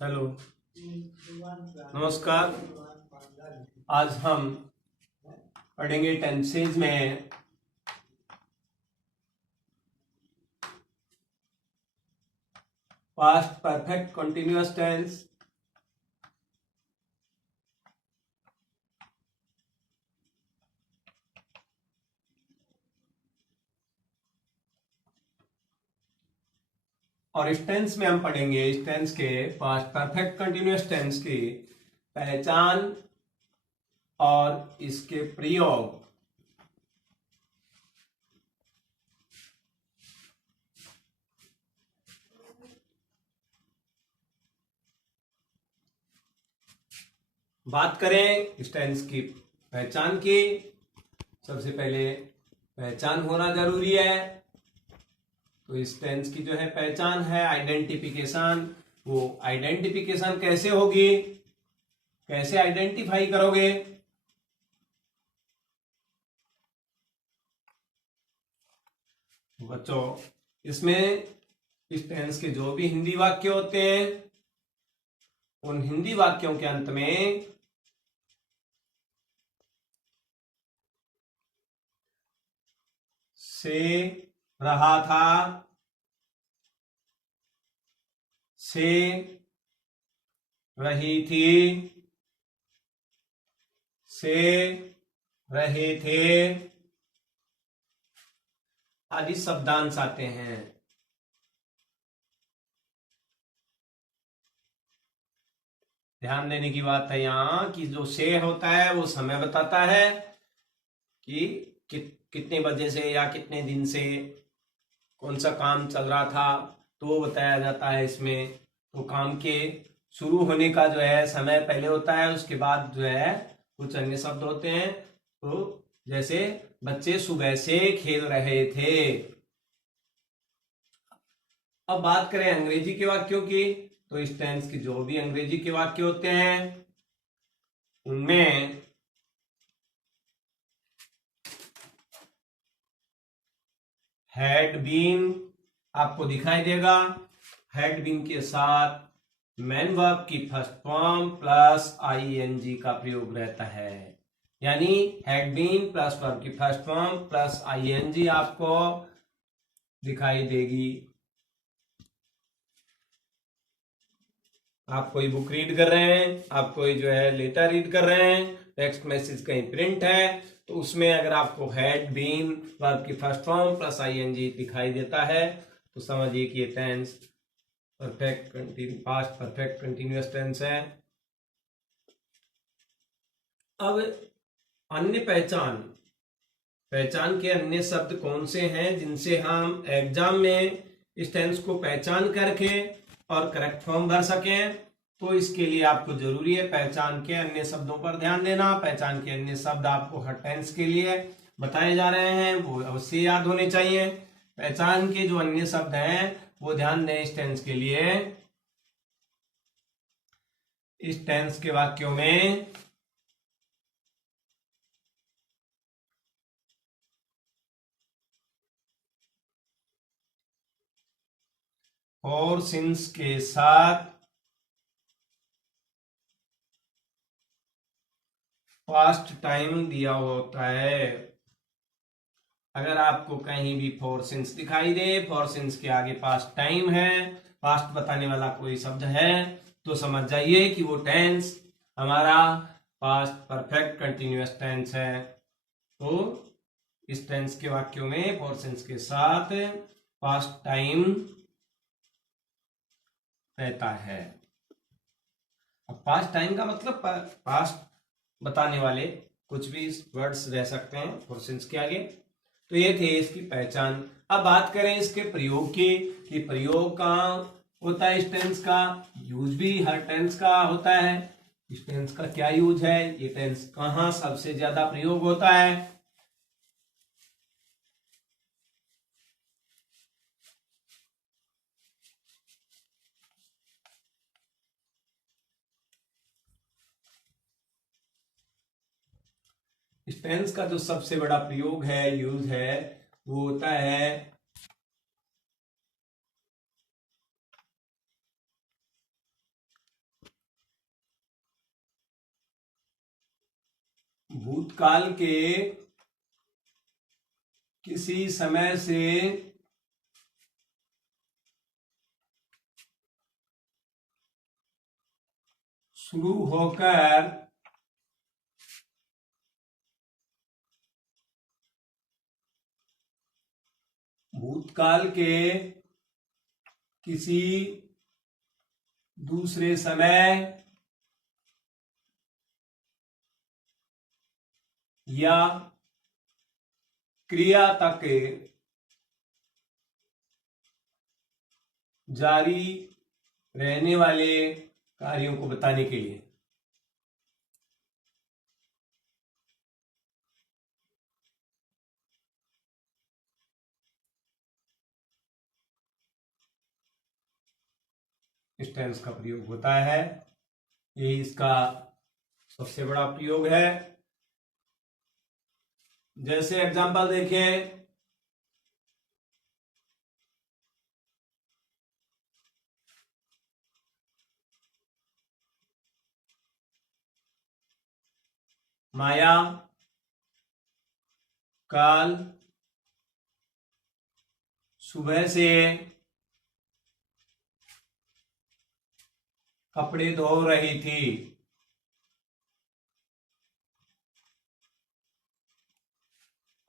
Hello, नमस्कार। आज हम पढ़ेंगे टेंसेज में पास्ट परफेक्ट कंटिन्यूअस टेंस, और इस टेंस में हम पढ़ेंगे इस टेंस के पास्ट परफेक्ट कंटिन्यूअस टेंस की पहचान और इसके प्रयोग। बात करें इस टेंस की पहचान की, सबसे पहले पहचान होना जरूरी है। तो इस टेंस की जो है पहचान है आइडेंटिफिकेशन। वो आइडेंटिफिकेशन कैसे होगी, कैसे आइडेंटिफाई करोगे? बच्चों, इसमें इस टेंस के जो भी हिंदी वाक्य होते हैं उन हिंदी वाक्यों के अंत में से रहा था, से रही थी, से रहे थे आदि शब्दांश आते हैं। ध्यान देने की बात है यहाँ कि जो से होता है वो समय बताता है कि कितने बजे से या कितने दिन से कौन सा काम चल रहा था, तो वो बताया जाता है इसमें। तो काम के शुरू होने का जो है समय पहले होता है, उसके बाद जो है कुछ अन्य शब्द होते हैं। तो जैसे बच्चे सुबह से खेल रहे थे। अब बात करें अंग्रेजी के वाक्यों की, तो इस टेंस की जो भी अंग्रेजी के वाक्य होते हैं उनमें हैड बीन आपको दिखाई देगा। हैड बीन के साथ मैन वर्ब की फर्स्ट फॉर्म प्लस आईएनजी का प्रयोग रहता है, यानी हैड बीन प्लस वर्ब की फर्स्ट फॉर्म प्लस आईएनजी आपको दिखाई देगी। आप कोई बुक रीड कर रहे हैं, आप कोई जो है लेटर रीड कर रहे हैं, टेक्स्ट मैसेज कहीं प्रिंट है, तो उसमें अगर आपको हैड बीन वर्ब की फर्स्ट फॉर्म प्लस आईएनजी दिखाई देता है तो समझिए कि ये tense past perfect continuous tense है। अब अन्य पहचान के अन्य शब्द कौन से हैं जिनसे हम एग्जाम में इस टेंस को पहचान करके और करेक्ट फॉर्म भर सकें? तो इसके लिए आपको जरूरी है पहचान के अन्य शब्दों पर ध्यान देना। पहचान के अन्य शब्द आपको हर टेंस के लिए बताए जा रहे हैं, वो अवश्य याद होने चाहिए। पहचान के जो अन्य शब्द हैं वो ध्यान दें इस टेंस के लिए। इस टेंस के वाक्यों में और सिंस के साथ पास्ट टाइम दिया होता है। अगर आपको कहीं भी फॉर सिंस दिखाई दे, फॉर सिंस के आगे पास्ट टाइम है, पास्ट बताने वाला कोई शब्द है, तो समझ जाइए कि वो टेंस हमारा पास्ट परफेक्ट कंटिन्यूअस टेंस है। तो इस टेंस के वाक्यों में फॉर सिंस के साथ पास्ट टाइम रहता है। अब पास्ट टाइम का मतलब पास्ट बताने वाले कुछ भी वर्ड्स रह सकते हैं फॉर सिंस के आगे। तो ये थे इसकी पहचान। अब बात करें इसके प्रयोग की, कि प्रयोग कहाँ होता है इस टेंस का, यूज भी हर टेंस का होता है। इस टेंस का क्या यूज है, ये टेंस कहाँ सबसे ज्यादा प्रयोग होता है? इस टेंस का जो सबसे बड़ा प्रयोग है, यूज है, वो होता है भूतकाल के किसी समय से शुरू होकर भूतकाल के किसी दूसरे समय या क्रिया तक जारी रहने वाले कार्यों को बताने के लिए। इस टेंस का प्रयोग होता है, यही इसका सबसे बड़ा प्रयोग है। जैसे एग्जांपल देखें, माया काल सुबह से कपड़े धो रही थी।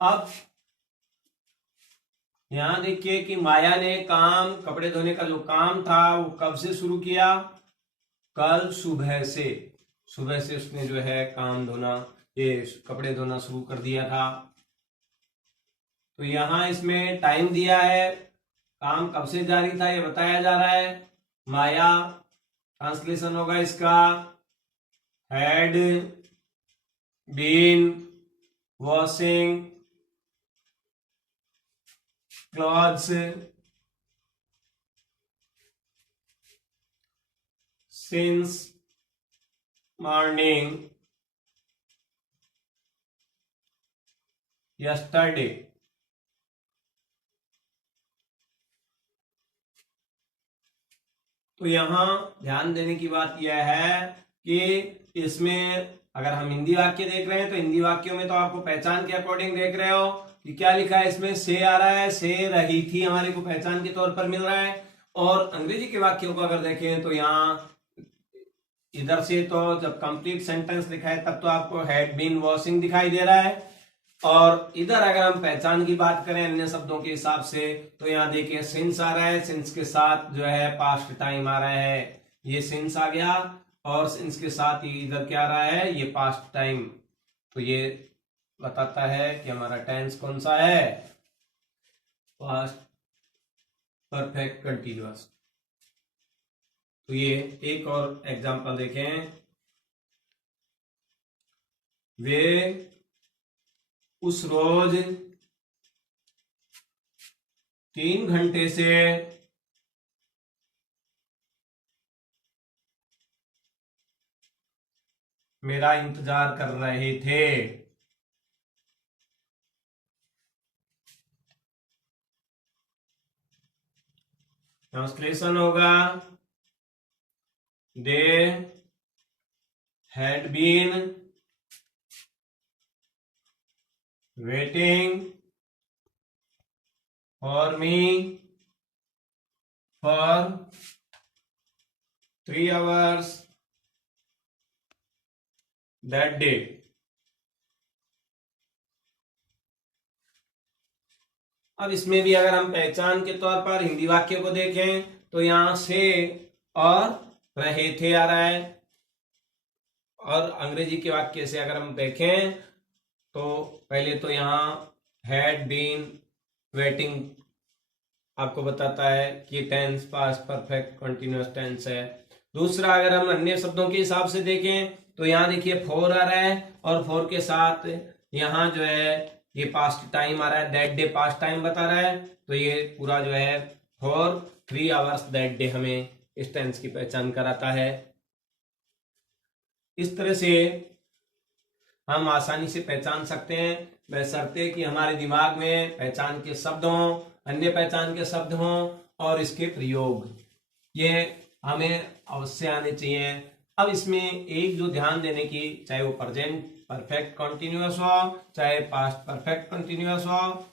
अब यहां देखिए कि माया ने काम, कपड़े धोने का जो काम था वो कब से शुरू किया? कल सुबह से। सुबह से उसने जो है काम धोना, ये कपड़े धोना शुरू कर दिया था। तो यहां इसमें टाइम दिया है, काम कब से जारी था ये बताया जा रहा है। माया ट्रांसलेशन होगा इसका, had been washing clothes since morning yesterday। तो यहां ध्यान देने की बात यह है कि इसमें अगर हम हिंदी वाक्य देख रहे हैं तो हिंदी वाक्यों में तो आपको पहचान के अकॉर्डिंग देख रहे हो कि क्या लिखा है इसमें, से आ रहा है, से रही थी हमारे को पहचान के तौर पर मिल रहा है। और अंग्रेजी के वाक्यों को अगर देखें तो यहाँ इधर से तो जब कंप्लीट सेंटेंस लिखा है तब तो आपको हैड बीन वॉशिंग दिखाई दे रहा है, और इधर अगर हम पहचान की बात करें अन्य शब्दों के हिसाब से तो यहाँ देखिए सिंस आ रहा है, सिंस के साथ जो है पास्ट टाइम आ रहा है, ये सिंस आ गया, और सिंस के साथ ही इधर क्या आ रहा है, ये पास्ट टाइम। तो ये बताता है कि हमारा टेंस कौन सा है, पास्ट परफेक्ट कंटिन्यूअस। तो ये एक और एग्जांपल देखें, वे उस रोज 3 घंटे से मेरा इंतजार कर रहे थे। ट्रांसलेशन होगा, they had been waiting for me for 3 hours that day। अब इसमें भी अगर हम पहचान के तौर पर हिंदी वाक्य को देखें तो यहां से और रहे थे आ रहा है, और अंग्रेजी के वाक्य से अगर हम देखें तो पहले तो यहाँ हैड बीन वेटिंग आपको बताता है कि tense past perfect continuous tense है। दूसरा अगर हम अन्य शब्दों के हिसाब से देखें तो यहाँ देखिए फोर आ रहा है, और फोर के साथ यहाँ जो है ये पास्ट टाइम आ रहा है, दैट डे पास्ट टाइम बता रहा है। तो ये पूरा जो है फॉर 3 आवर्स दैट डे हमें इस टेंस की पहचान कराता है। इस तरह से हम आसानी से पहचान सकते हैं, बशर्ते कि हमारे दिमाग में पहचान के शब्द हों, अन्य पहचान के शब्द हों और इसके प्रयोग, ये हमें अवश्य आने चाहिए। अब इसमें एक जो ध्यान देने की, चाहे वो प्रेजेंट परफेक्ट कंटिन्यूअस हो चाहे पास्ट परफेक्ट कंटिन्यूअस हो,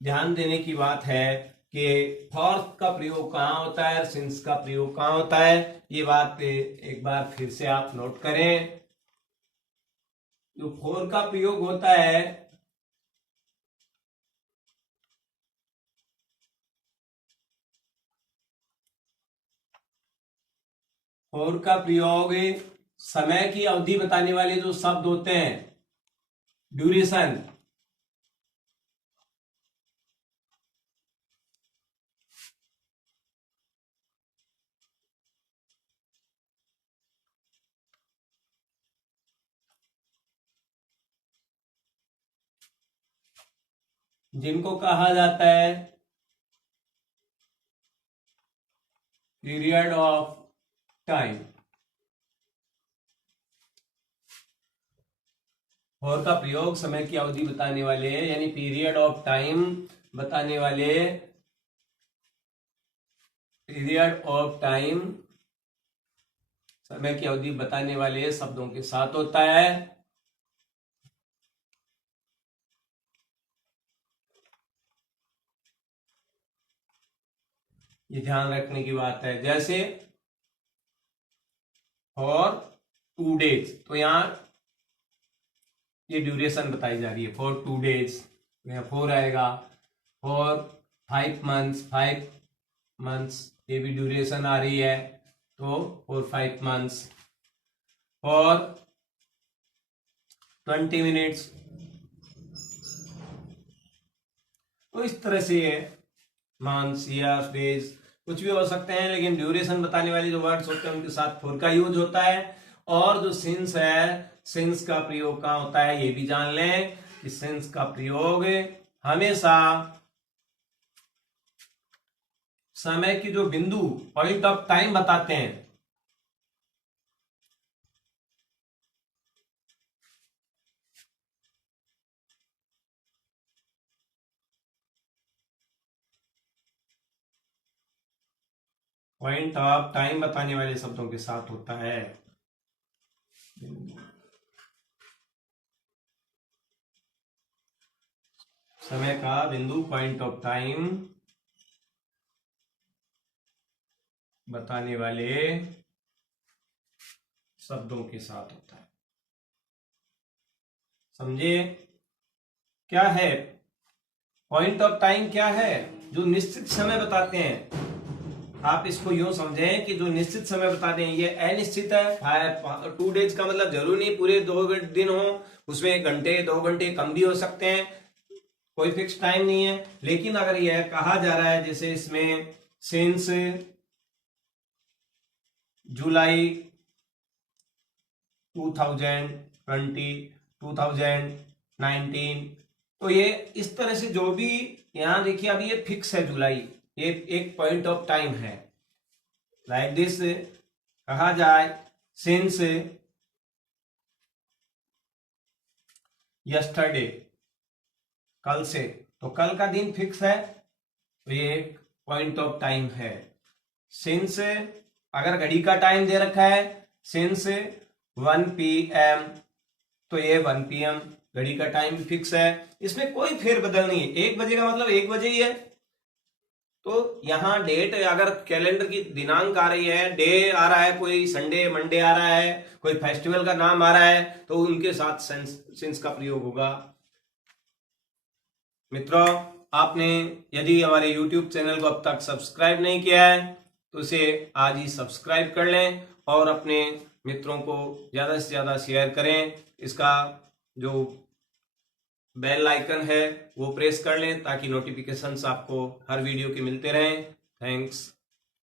ध्यान देने की बात है कि फॉर का प्रयोग कहाँ होता है और सिंस का प्रयोग कहाँ होता है। ये बात एक बार फिर से आप नोट करें। जो फॉर का प्रयोग होता है फॉर का प्रयोग समय की अवधि बताने वाले जो शब्द होते हैं, ड्यूरेशन, जिनको कहा जाता है पीरियड ऑफ टाइम। फॉर का प्रयोग समय की अवधि बताने वाले यानी पीरियड ऑफ टाइम बताने वाले, पीरियड ऑफ टाइम समय की अवधि बताने वाले शब्दों के साथ होता है। ये ध्यान रखने की बात है। जैसे फॉर 2 डेज, तो यहां ये ड्यूरेशन बताई जा रही है फॉर 2 डेज, तो यहाँ 4 आएगा। फॉर 5 मंथ्स, 5 मंथ्स, ये भी ड्यूरेशन आ रही है, तो फॉर 5 मंथ्स। फॉर 20 मिनट्स, तो इस तरह से ये मंथ्स, ईयर्स, डेज कुछ भी हो सकते हैं, लेकिन ड्यूरेशन बताने वाले जो वर्ड्स होते हैं उनके साथ फॉर का यूज होता है। और जो सिंस है, सिंस का प्रयोग कहाँ होता है ये भी जान लें कि सिंस का प्रयोग हमेशा समय की जो बिंदु, पॉइंट ऑफ टाइम बताते हैं, पॉइंट ऑफ टाइम बताने वाले शब्दों के साथ होता है। समय का बिंदु, पॉइंट ऑफ टाइम बताने वाले शब्दों के साथ होता है। समझे क्या है पॉइंट ऑफ टाइम? क्या है? जो निश्चित समय बताते हैं। आप इसको यूं समझें कि जो निश्चित समय बताते हैं ये अनिश्चित है। 2 डेज का मतलब जरूरी नहीं पूरे 2 दिन हो, उसमें 1 घंटे 2 घंटे कम भी हो सकते हैं, कोई फिक्स टाइम नहीं है। लेकिन अगर यह कहा जा रहा है जैसे इसमें सिंस जुलाई 2020 2019, तो ये इस तरह से जो भी यहां देखिए अभी ये फिक्स है जुलाई, ये एक पॉइंट ऑफ टाइम है। लाइक दिस कहा जाए सिंस यस्टरडे, कल से, तो कल का दिन फिक्स है, तो ये एक पॉइंट ऑफ टाइम है। सिंस अगर घड़ी का टाइम दे रखा है सिंस 1 PM, तो ये 1 PM घड़ी का टाइम फिक्स है, इसमें कोई फेरबदल नहीं है। 1 बजे का मतलब 1 बजे ही है। तो यहां डेट अगर कैलेंडर की दिनांक आ रही है, डे आ रहा है, कोई संडे मंडे आ रहा है, कोई फेस्टिवल का नाम आ रहा है, तो उनके साथ सिंस का प्रयोग होगा। मित्रों, आपने यदि हमारे YouTube चैनल को अब तक सब्सक्राइब नहीं किया है तो इसे आज ही सब्सक्राइब कर लें और अपने मित्रों को ज्यादा से ज्यादा शेयर करें। इसका जो बेल आइकन है वो प्रेस कर लें ताकि नोटिफिकेशंस आपको हर वीडियो के मिलते रहें। थैंक्स।